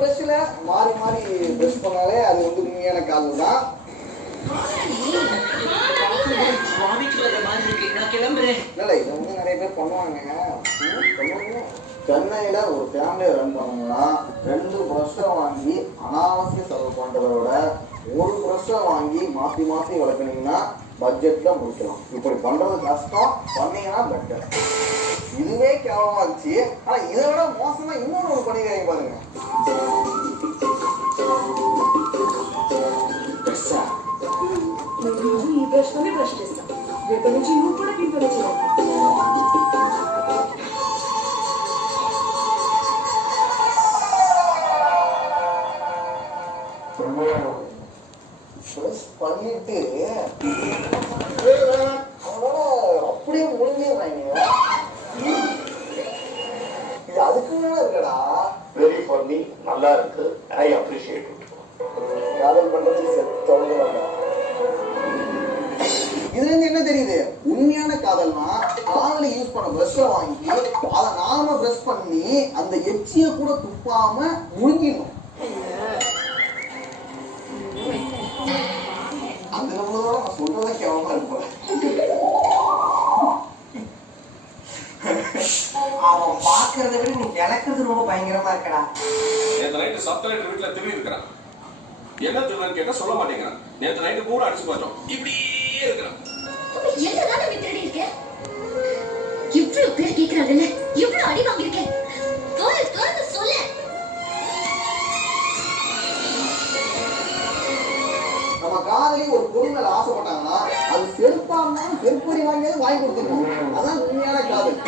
பிரஷ்ல மாறி மாறி பிரஷ் பண்ணாலே அது வந்து உண்மையான காதல் தான். இல்ல இதை வந்து நிறைய பேர் பண்ணுவாங்க. சென்னையில ஒரு ஃபேமிலியை ரன் பண்ணணும்னா 2 ப்ரஷ்ஷை வாங்கி அனாவசிய செலவு பண்றதை விட 1 ப்ரஷ்ஷை வாங்கி மாத்தி மாத்தி வளர்க்கணும்னா பட்ஜெட்ல முடிக்கலாம். இப்படி பண்றது கஷ்டம், பண்ணீங்கன்னா பெட்டர். இதுவே கேவலமா இருந்துச்சு. ஆனா இதை விட மோசமா இன்னொன்னு ஒரு பண்ணிக்கிறீங்க பாருங்க. ఈ బ్రష్ తోనే బ్రష్ చేస్తా. రేపటి నుంచి నువ్వు కూడా దీంతోనే చేయాలి. பிரஷ் பண்ணிட்டு அவனோட அப்படியே முழுங்கிடுறாங்க. இது அதுக்கு மேல இருக்கடா. வெரி ஃபன்னி, நல்லா இருக்கு. I appreciate it. காதல் பண்றதுக்கு செத்தவங்க. இதுல இருந்து என்ன தெரியுது? உண்மையான காதல்னா காதல யூஸ் பண்ண பிரஷ்ஷை வாங்கி அதை நாம பிரஷ் பண்ணி அந்த எச்சிய கூட துப்பாம முழுங்கிடணும். அந்த நம்மளோட நான் சொல்றதே கேவலமா இருப்பேன். அவன் பாக்குறத விட நீ இழக்கிறது ரொம்ப பயங்கரமா இருக்கடா. நேற்று நைட்டு சப்தலைட் வீட்டுல திரும்பி இருக்கிறான். என்ன திருடன்னு கேட்டா சொல்ல மாட்டேங்கிறான். நேற்று நைட்டு கூட அடிச்சு பார்த்தோம், இப்படியே இருக்கிறான். என்னதான் நீ திருடி இருக்க? இவ்வளவு பேர் கேக்குறாங்கல்ல, இவ்வளவு அடி வாங்கியிருக்க. சொல்ல நம்ம காதலி ஒரு பொருள் மேல ஆசைப்பட்டாங்கன்னா அது செருப்பாம செருப்படி வாங்கியாவது வாங்கி கொடுத்துருக்கோம். அதான் உண்மையான காதல்.